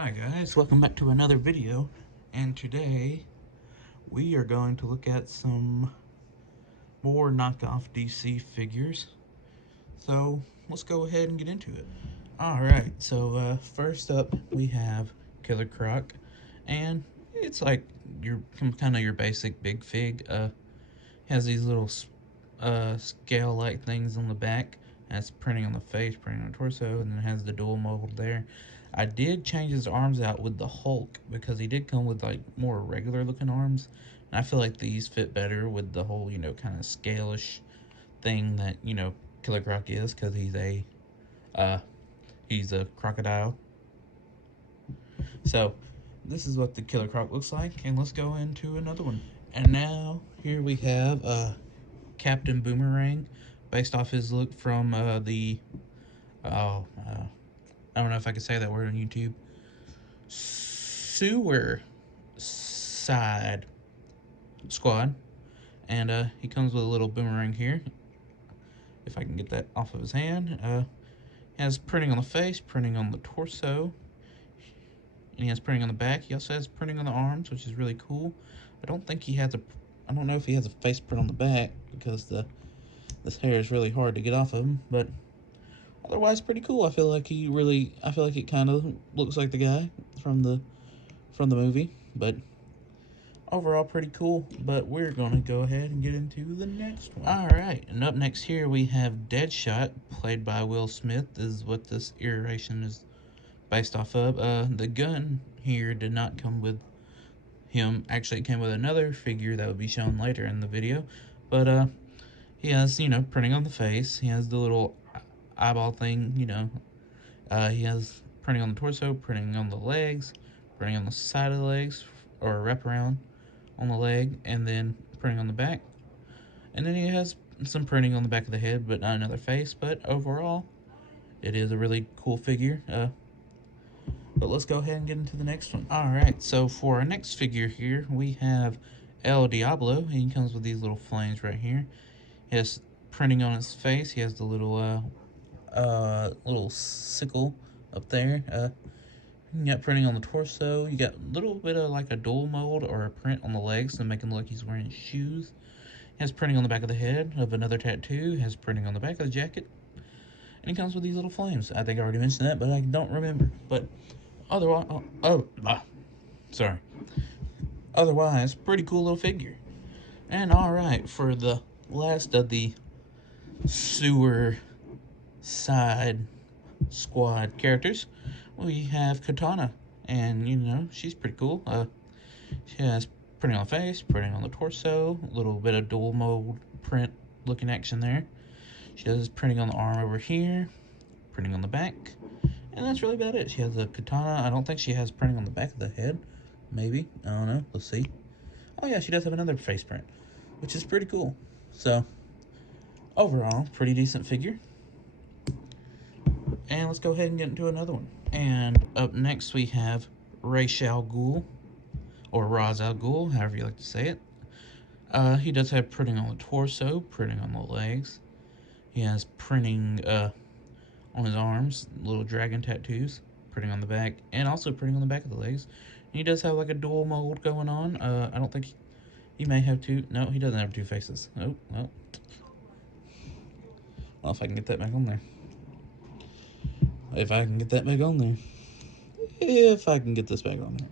Hi guys, welcome back to another video, and today we are going to look at some more knockoff DC figures. So let's go ahead and get into it. Alright, so first up we have Killer Croc, and it's like your kind of your basic big fig. Has these little scale-like things on the back. Has printing on the face, printing on the torso, and then has the dual mold there. I did change his arms out with the Hulk because he did come with like more regular looking arms. And I feel like these fit better with the whole, kind of scale-ish thing that, Killer Croc is, because he's a crocodile. So this is what the Killer Croc looks like, and let's go into another one. And now here we have Captain Boomerang, based off his look from I don't know if I can say that word on YouTube, Sewer Side Squad. And he comes with a little boomerang here, if I can get that off of his hand. He has printing on the face, printing on the torso, and he has printing on the back. He also has printing on the arms, which is really cool. I don't know if he has a face print on the back, because this hair is really hard to get off of him, but otherwise pretty cool. I feel like it kind of looks like the guy from the movie, but overall pretty cool. But we're gonna go ahead and get into the next one. Alright, and up next here we have Deadshot, played by Will Smith. This is what this iteration is based off of. The gun here did not come with him. Actually, it came with another figure that would be shown later in the video. But he has, printing on the face. He has the little eyeball thing, he has printing on the torso, printing on the legs, printing on the side of the legs, or a wraparound on the leg, and then printing on the back. And then he has some printing on the back of the head, but not another face. But overall, it is a really cool figure. But let's go ahead and get into the next one. Alright, so for our next figure here, we have El Diablo. He comes with these little flames right here. He has printing on his face. He has the little sickle up there. You got printing on the torso. You got a little bit of like a dual mold or a print on the legs to make him look like he's wearing shoes. He has printing on the back of the head of another tattoo. He has printing on the back of the jacket. And he comes with these little flames. I think I already mentioned that, but I don't remember. But otherwise, otherwise, pretty cool little figure. And alright, for the last of the Sewer Side Squad characters, we have Katana. And, she's pretty cool. She has printing on the face, printing on the torso, a little bit of dual mold print looking action there. She does printing on the arm over here, printing on the back, and that's really about it. She has a katana. I don't think she has printing on the back of the head. Maybe. I don't know. Let's see. Oh, yeah, she does have another face print, which is pretty cool. So, overall, pretty decent figure. And let's go ahead and get into another one. And up next, we have Ra's al Ghul, or Ra's al Ghul, however you like to say it. He does have printing on the torso, printing on the legs. He has printing on his arms, little dragon tattoos, printing on the back, and also printing on the back of the legs. And he does have like a dual mold going on. I don't think he may have two. No, he doesn't have two faces. Nope, nope. Well, if I can get that back on there. If I can get that back on there. If I can get this back on there.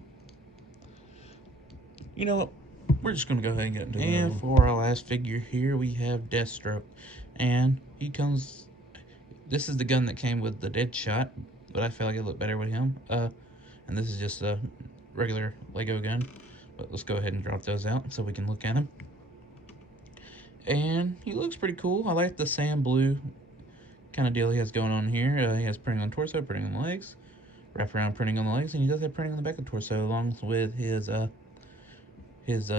You know what? We're just going to go ahead and get into it. And for our last figure here, we have Deathstroke. And he comes... This is the gun that came with the Deadshot, but I feel like it looked better with him. And this is just a regular Lego gun. But let's go ahead and drop those out so we can look at him. And he looks pretty cool. I like the sand blue kind of deal he has going on here. He has printing on the torso, printing on the legs, wraparound printing on the legs, and he does have printing on the back of the torso, along with his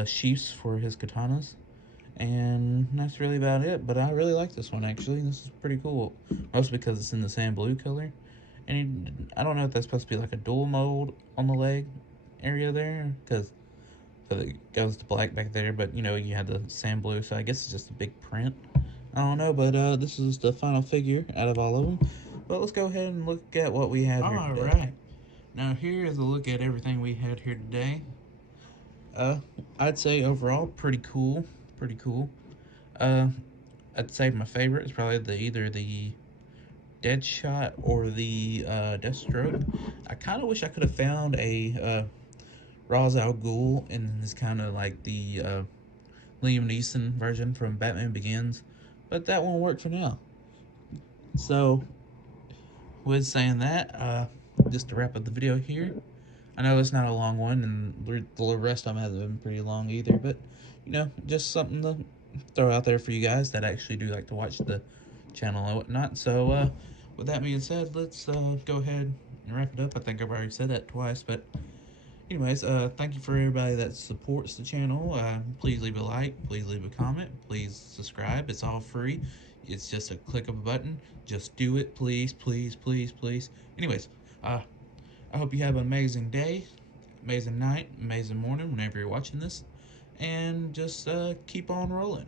sheaths for his katanas. And that's really about it. But I really like this one, actually. This is pretty cool. Mostly because it's in the sand blue color. And I don't know if that's supposed to be like a dual mold on the leg area there, because it goes to black back there. But, you had the sand blue, so I guess it's just a big print. I don't know, but this is the final figure out of all of them. But let's go ahead and look at what we have here today. Alright. Now here is a look at everything we had here today. Uh, I'd say overall pretty cool, pretty cool. Uh, I'd say my favorite is probably either the Deadshot or the Deathstroke. I kind of wish I could have found a Ra's al Ghul in this kind of like the Liam Neeson version from Batman Begins, but that won't work for now. So, with saying that, just to wrap up the video here, I know it's not a long one, and the rest of them hasn't been pretty long either, but just something to throw out there for you guys that actually do like to watch the channel and whatnot. So, with that being said, let's go ahead and wrap it up. I think I've already said that twice, but anyways, thank you for everybody that supports the channel. Please leave a like, please leave a comment, please subscribe. It's all free. It's just a click of a button. Just do it, please, please, please, please. Anyways, I hope you have an amazing day, amazing night, amazing morning whenever you're watching this, and just keep on rolling.